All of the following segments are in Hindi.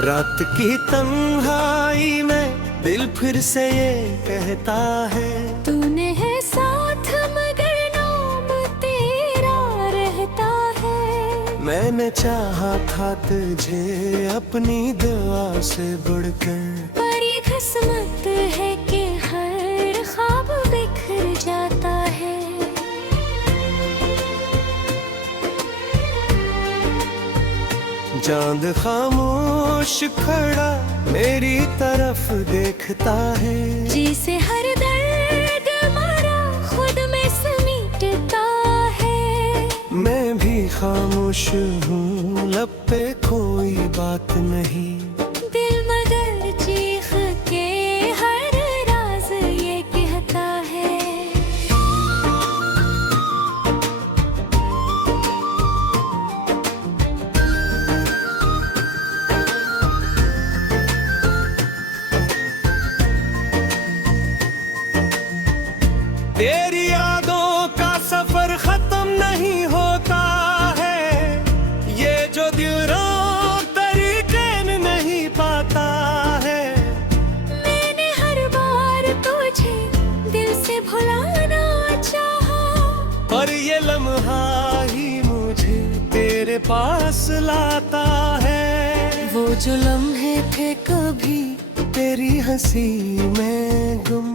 रात की तन्हाई में दिल फिर से ये कहता है, तूने है साथ मगर नाम तेरा रहता है। मैंने चाहा था तुझे अपनी दुआ से बढ़कर, पर ये किस्मत है कि हर ख्वाब बिखर जाता है। चांद खामोश खड़ा मेरी तरफ देखता है, जिसे हर दर्द मरा खुद में समेटता है। मैं भी खामोश हूँ, लब पे कोई बात नहीं, दिल मगर चीख के हर राज ये कहता है। तेरी यादों का सफर खत्म नहीं होता है, ये जो दिल रोक तरीके नहीं पाता है। मैंने हर बार तुझे दिल से भुलाना चाहा, पर ये लम्हा ही मुझे तेरे पास लाता है। वो जो लम्हे थे कभी तेरी हंसी में गुम,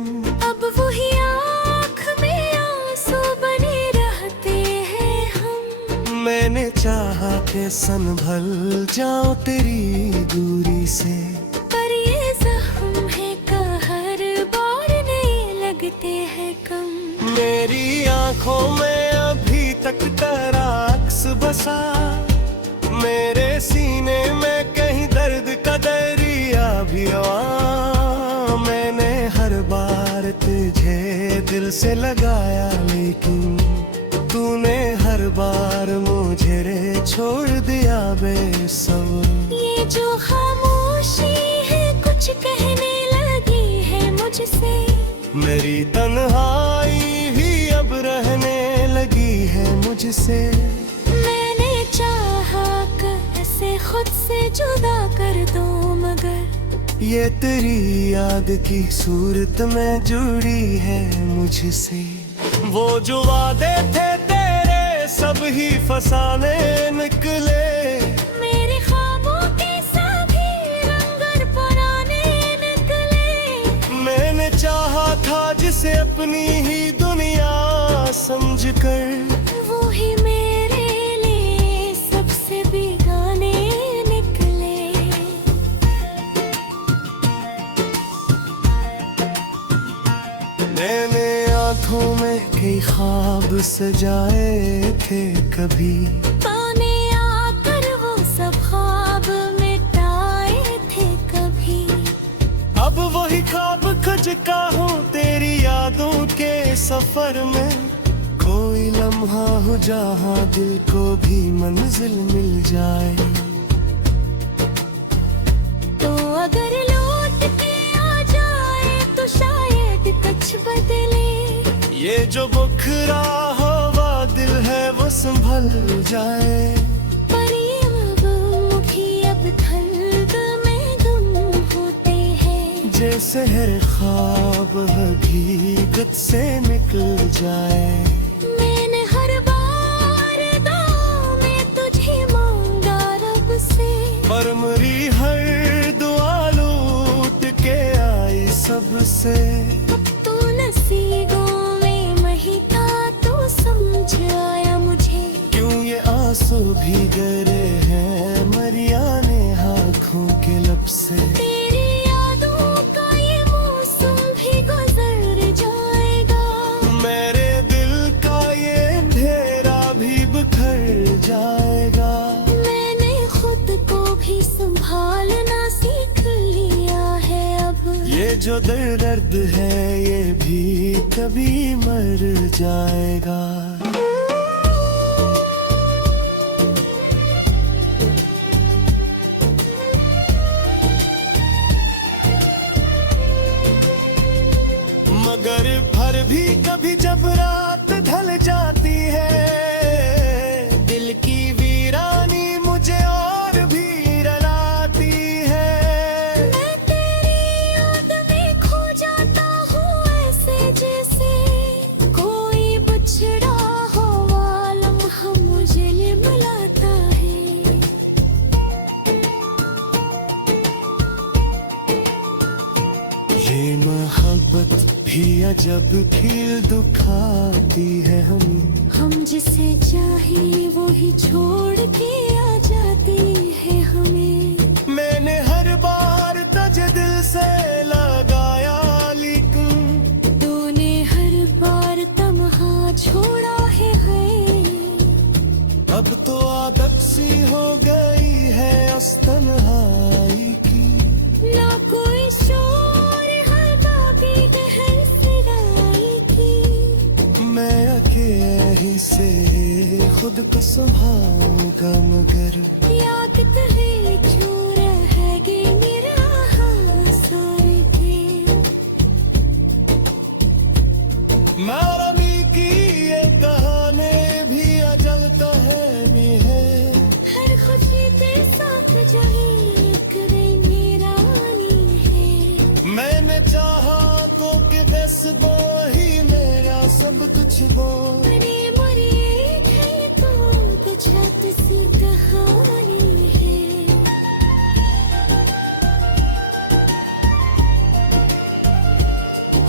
अब वही आँख में आंसू बने रहते हैं हम। मैंने चाहा कि संभल जाऊं तेरी दूरी से, पर ये जख्म है कहर बार नहीं लगते हैं कम। मेरी आंखों में अभी तक तेरा अक्स बसा, मेरे सीने में कहीं दर्द का दरिया भी आया। मैंने हर बार तुझे दिल से लगाया, लेकिन तूने हर बार मुझे रे छोड़ दिया बेसब्र। ये जो खामोशी है कुछ कहने लगी है मुझसे, मेरी तन्हाई भी अब रहने लगी है मुझसे। मैंने चाहा कैसे खुद से जुदा कर दूं, मगर ये तेरी याद की सूरत में जुड़ी है मुझसे। वो जो वादे थे तेरे सब ही फसाने निकले, मेरे ख्वाबों के सभी रंग पुराने निकले। मैंने चाहा था जिसे अपनी ही दुनिया समझकर, वो ही मेरे लिए सबसे बेगाने निकले। मैंने आंखों में कई ख्वाब सजाए थे कभी, पाने आकर वो सब ख्वाब मिटाए थे कभी। अब वही ख्वाब खजका हूँ तेरी यादों के सफर में। कोई लम्हा हो जहाँ दिल को भी मंजिल मिल जाए, तो अगर लौट के आ जाए तो शायद कुछ बदले। ये जो बुखरा हुआ दिल है वो संभल जाए। पर ये महबूब भी अब दर्द में गुम होते हैं, जैसे हर ख्वाब हकीकत से निकल जाए। मैंने हर बार दुआ में तुझे मांगा रब से, पर मेरी हर दुआ लूट के आई सबसे। अब तू नसीबों में नहीं था तो समझ आया मुझे। क्यों ये आंसू भी गिरे हैं मरियाने आँखों के लब से। तेरी यादों का ये मौसम भी गुजर जाएगा, मेरे दिल का ये अंधेरा भी बिखर जाएगा। मैंने खुद को भी संभालना सीख लिया है अब। ये जो दर्द है ये भी कभी मर जाएगा। मगर फिर भी कभी जब रात ढल जाती है, दिल की वीरानी मुझे और भी रुलाती है। ये मोहब्बत भी अजब खेल दुखाती है हमें। हम जिसे चाहे वो ही छोड़ के आ जाती है हमें। मैंने हर बार तुझे दिल से लगाया, लेकिन तूने हर बार तमहा छोड़ा है। अब तो आदत सी हो गई है इस तन्हाई की। ना कोई शोर हवा भी दहर सिराई की। मैं अकेले से खुद को संभालूंगा, मगर याद है जो रहेगी मेरा सारे के। मारमी की ये कहानी भी अजल तो है नहीं है। हर खुशी पे साथ जो एक मेरा नहीं है। मैंने चाहा तो कि बस वो ही मेरा सब कुछ वो। मरे मरे है तो छत सी कहानी है।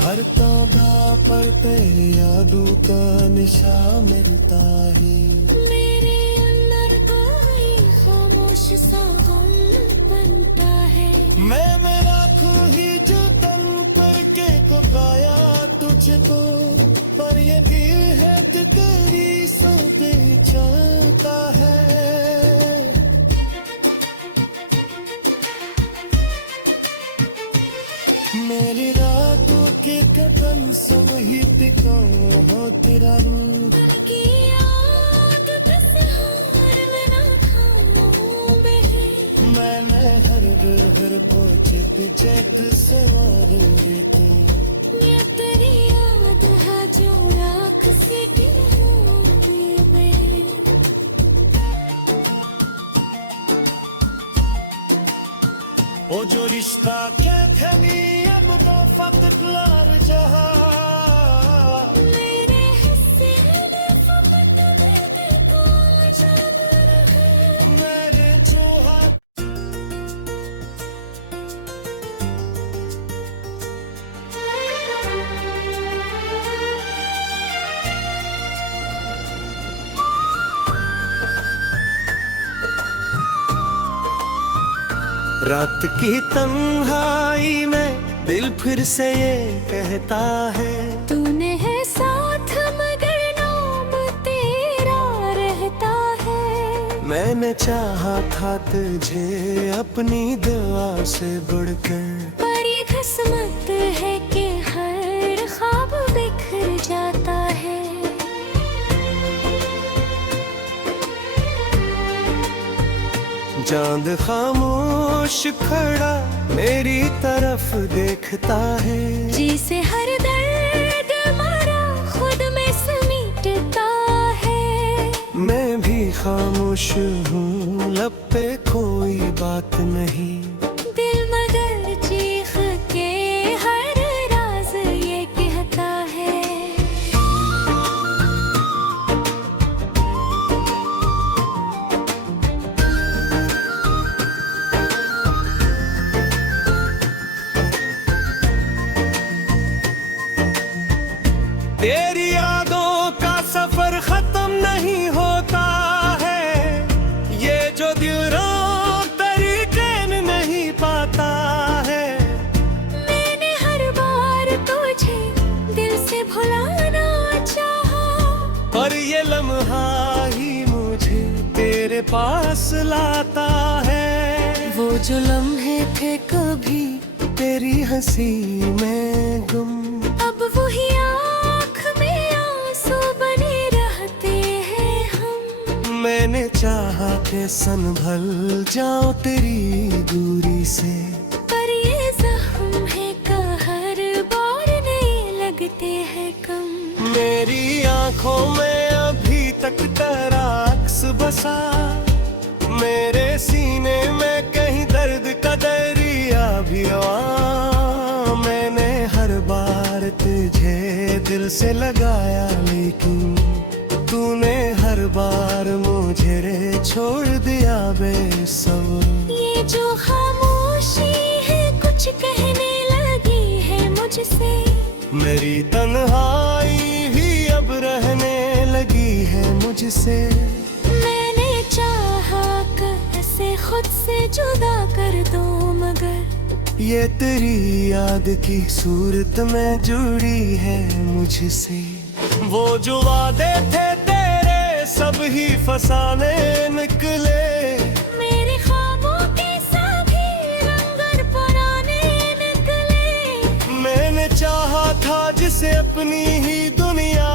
हर तौबा पर तेरी यादों का निशा मिलता है। मेरे अंदर कोई खामोश सा गम बनता है। मैं राखूं ही जो तन पर के को पाया तुझको, पर ये दिल है कि तेरी सोते चलता है। मेरी रातों के कदम सब ही टिको हो तेरा रूप। की आदत से हार में ना खाऊं बहे। मैंने हर घर पहुँचे जग सवार लेते। ये तेरी याद है जो आँख से गिरे बहे। ओ जो रिश्ता कहते नहीं अब तो फकत लार जहा। मेरे हिस्से में फपट दे को आजाद रहे। मेरे जो हाथ रात की तन्हाई में दिल फिर से ये कहता है। तूने है साथ मगर नाम तेरा रहता है। मैंने चाहा था तुझे अपनी दुआ से बढ़कर, पर ये किस्मत है कि हर ख्वाब बिखर जाता है। चांद खामोश खड़ा मेरी तरफ देखता है। जिसे हर दर्द मारा खुद में समेटता है। मैं भी खामोश हूँ, लब पे कोई बात नहीं। दिल मगर चीख के हर राज ये कहता है। तेरी यादों का सफर खत्म नहीं होता है। ये जो दिल रोक तरीके नहीं पाता है। मैंने हर बार तुझे दिल से भुलाना चाहा। पर ये लम्हा ही मुझे तेरे पास लाता है। वो जो लम्हे थे कभी तेरी हंसी में गुम, अब वही आँख में आंसू बने रहते हैं हम। मैंने चाहा कि संभल जाओ तेरी दूरी से। पर ये जख्म है का हर बार नहीं लगते हैं कम। मेरी आंखों में अभी तक तेरा अक्स बसा। मेरे सीने में कहीं दर्द का दरिया भी हुआ। मैंने हर बार तुझे दिल से लगाया, लेकिन तूने हर बार मुझे रे छोड़ दिया बेसब्र। ये जो खामोशी है कुछ कहने लगी है तेरी तन्हाई भी अब रहने लगी है मुझसे। मैंने चाहा कैसे खुद से जुदा कर दूं, मगर ये तेरी याद की सूरत में जुड़ी है मुझसे। वो जो वादे थे तेरे सब ही फसाने निकले। मेरे ख्वाबों के सभी रंग पुराने निकले। मैंने चाहा था जिसे अपनी ही दुनिया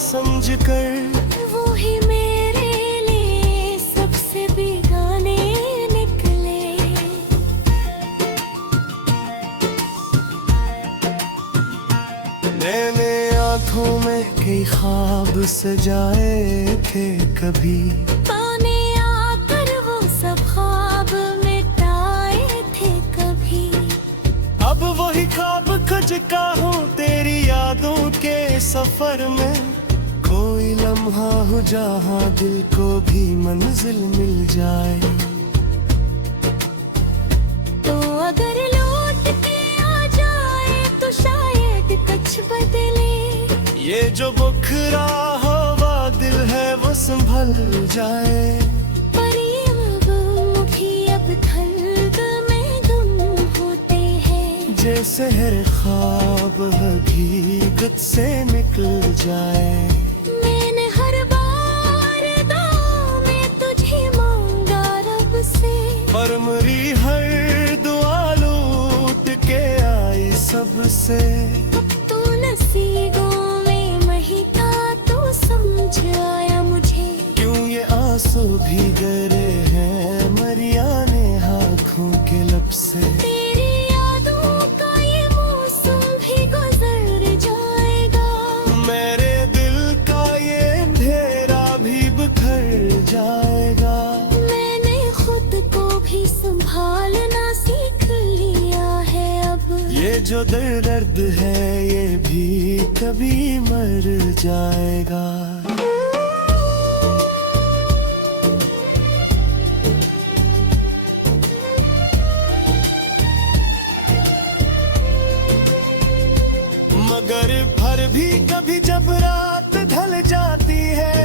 समझकर, वो ही मेरे लिए सबसे बेगाने निकले। मैंने आँखों में कई ख्वाब सजाए थे कभी, पाने आकर वो सब ख्वाब मिटाए थे कभी। अब वही ख्वाब खचका हूँ तेरी यादों के सफर में। कोई लम्हा हो जहाँ दिल को भी मंजिल मिल जाए। तो अगर लौट के आ जाए तो शायद कुछ बदले। ये जो बुखरा हुआ दिल है वो संभल जाए। पर ये मुखी अब खल्द में गुम होते हैं। जैसे हर ख्वाब हकीकत से निकल जाए। मैंने हर बार दुआ में तुझे मांगा रब से, पर मेरी हर दुआ लूट के आई सबसे। अब तू नसीबों में नहीं था तो समझ आया मुझे। क्यों ये आंसू भी गिरे हैं मरियाने आँखों के लब से। तेरी यादों का ये मौसम भी गुजर जाएगा। मेरे दिल का ये अंधेरा भी बिखर जाएगा। मैंने खुद को भी संभालना सीख लिया है अब। ये जो दर्द है ये भी कभी मर जाएगा। मगर फिर भी कभी जब रात ढल जाती है,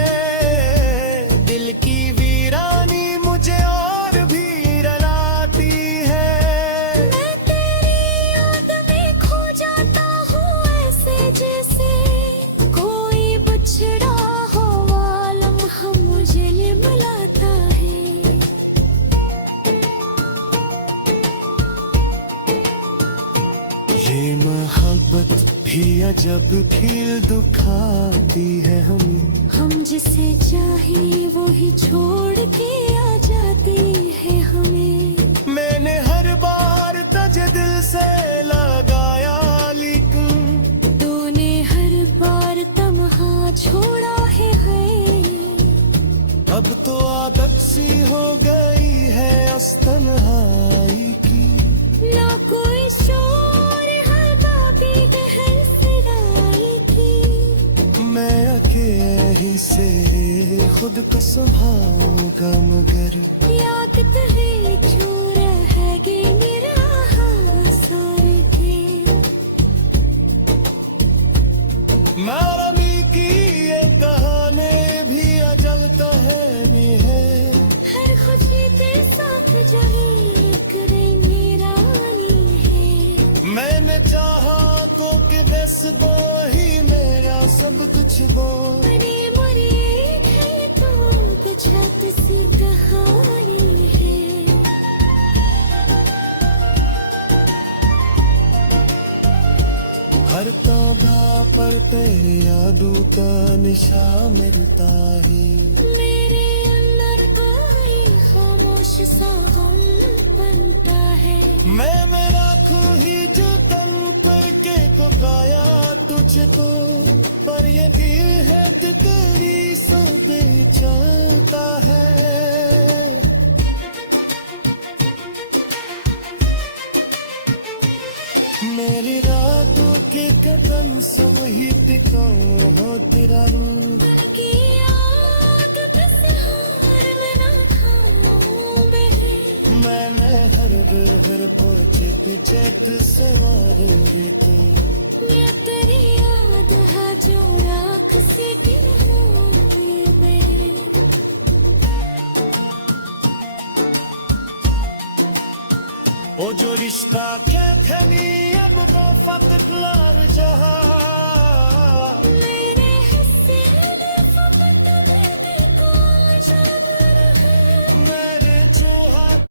दिल की वीरानी मुझे और भी रुलाती है। मैं तेरी याद में खो जाता हूँ ऐसे जैसे कोई बछड़ा हो लम्हा मुझे बुलाता है। ये मोहब्बत भी अजब खेल दुखाती है हमें। हम जिसे चाहे वो ही छोड़ के आ जाती है हमें। मैंने हर बार तुझे दिल से लगाया लेकिन तूने हर बार तमहा छोड़ा है। अब तो आदत सी हो गई है उस तन्हाई की। ना कोई शोर हवा भी गहर सिराई की। मैं अकेले से खुद को संभालूंगा मगर याद तेरे क्यों रहेगी मेरा सारे के। मारमी की ये कहानी भी अजल कहानी है। हर खुशी के साथ जाए करेंगे रानी है। मैंने चाहा तो कि बस दो ही मेरा सब कुछ दो। मरे मरे है तो कुछ सी कहानी है। हर तौबा पर तेरी यादों का निशा मिलता है। मेरे अंदर कोई खामोश सा गम बनता है। मैं राखूं ही जो तन पर के को गाया तुझको, पर ये दिल है तो तेरी सौदे चलता है। मेरी रातों के कदम वही टिको हो तेरा रूप। की याद किसी हार में ना खाऊं बहे। मैंने हर घर पहुँचे तुझे सवार थे। ये तेरी तरह जो राख से गिर हो गई। ओ जो रिश्ता कहते नी अब तो फतकलार जहां